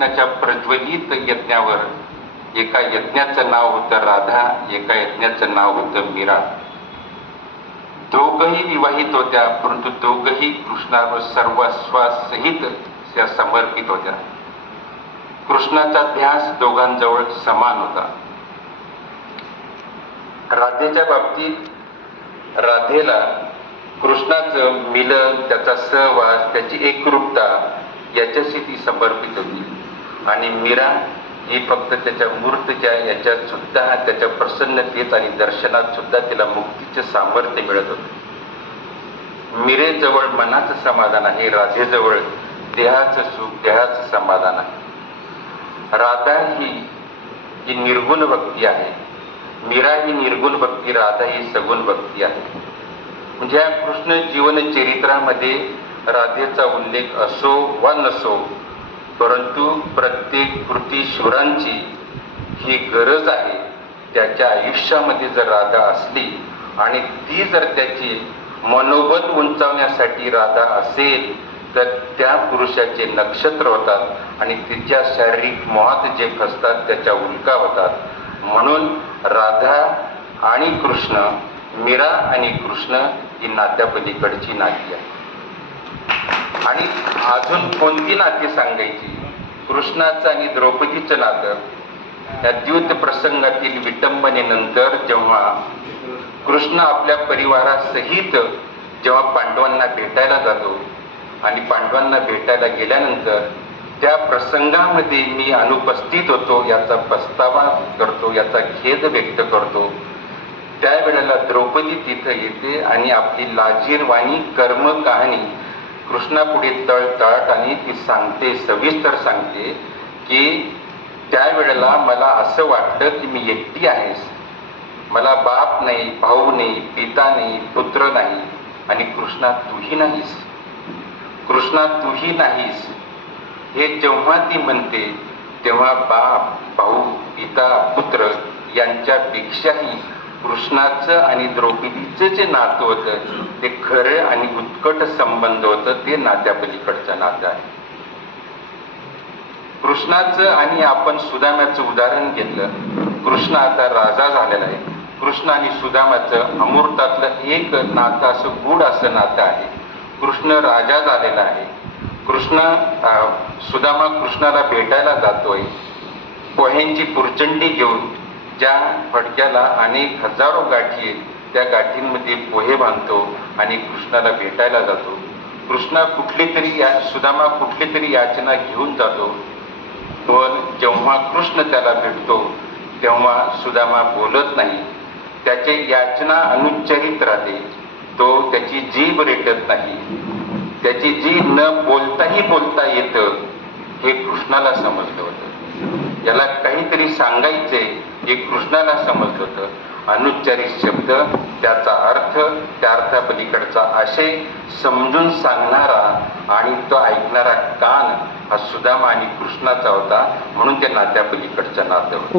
कृष्णाच्या प्रज्वलित यज्ञावर. एका यज्ञाचं नाव होतं राधा एका यज्ञाचं नाव होतं मीरा. दोघही विवाहित होत्या परंतु दोघही कृष्णावर सर्वस्वासहित त्या समर्पित होत्या. कृष्णाचा ध्यास दोघांजवळ समान होता. राधेच्या बाबतीत राधेला कृष्णाचं मिलन त्याचा सहवास त्याची एकरूपता याच्याशी ती समर्पित होती. आणि मीरा ही फक्त त्याच्या मूर्तच्या याच्यात सुद्धा त्याच्या प्रसन्नतेत आणि दर्शनात सुद्धा तिला मुक्तीचे सामर्थ्य मिळत होते. मिरेजवळ मनाचं समाधान आहे राधेजवळ देहाचं सुख देहाचं समाधान आहे. राधा ही ही निर्गुण भक्ती आहे मीरा ही निर्गुण भक्ती राधा ही सगुण भक्ती आहे. म्हणजे या कृष्ण जीवन चरित्रामध्ये राधेचा उल्लेख असो वा नसो परंतु प्रत्येक कृतीश्वरांची ही गरज आहे. त्याच्या आयुष्यामध्ये जर राधा असली आणि ती जर त्याची मनोबल उंचावण्यासाठी राधा असेल तर त्या पुरुषाचे नक्षत्र होतात आणि तिच्या शारीरिक मोहात जे फसतात त्याच्या उल्का होतात. म्हणून राधा आणि कृष्ण मीरा आणि कृष्ण ही नात्यापलीकडची नाती आहे आणि अजून कोणती नाती सांगायची? कृष्णाचं आणि द्रौपदीचं नातं. त्या द्यूत प्रसंगातील विटंबनेनंतर जेव्हा कृष्ण आपल्या परिवारासहित जेव्हा पांडवांना भेटायला जातो आणि पांडवांना भेटायला गेल्यानंतर त्या प्रसंगामध्ये मी अनुपस्थित होतो याचा पस्तावा करतो याचा खेद व्यक्त करतो. त्यावेळेला द्रौपदी तिथं येते आणि आपली लाजीरवाणी कर्म कहाणी कृष्णापुढे तळतळाट आणि ती सांगते सविस्तर सांगते की त्यावेळेला मला असं वाटतं की मी एकटी आहेस. मला बाप नाही भाऊ नाही पिता नाही पुत्र नाही आणि कृष्णा तूही नाहीस. कृष्णा तूही नाहीस. हे जेव्हा ती म्हणते तेव्हा बाप भाऊ पिता पुत्र यांच्यापेक्षाही कृष्णाचं आणि द्रौपदीचं जे नातं होतं ते खरं आणि उत्कट संबंध होतं ते नात्यापलीकडचं नातं आहे. कृष्णाचं आणि आपण सुदाम्याचं उदाहरण घेतलं. कृष्ण आता राजा झालेला आहे. कृष्ण आणि सुदामाचं अमृतातलं एक नातं असं गुढ असं नातं आहे. कृष्ण राजा झालेला आहे. कृष्ण सुदामा कृष्णाला भेटायला जातोय. पोह्यांची पुरचंडी घेऊन ज्या फडक्याला अनेक हजारो गाठी आहेत त्या गाठींमध्ये पोहे बांधतो आणि कृष्णाला भेटायला जातो. कृष्णा कुठली तरी या सुदामा कुठली तरी याचना घेऊन जातो. पण जेव्हा कृष्ण त्याला भेटतो तेव्हा सुदामा बोलत नाही. त्याचे याचना अनुच्चरित राहते. तो त्याची जीभ रेटत नाही. त्याची जीभ न बोलताही बोलता येतं हे कृष्णाला समजलं होतं. याला काहीतरी सांगायचे हे कृष्णाला समजलं होतं. अनुच्चारित शब्द त्याचा अर्थ त्या अर्थापलीकडचा आशय समजून सांगणारा आणि तो ऐकणारा कान हा सुदामा आणि कृष्णाचा होता म्हणून ते नात्यापलीकडचं नातं होतं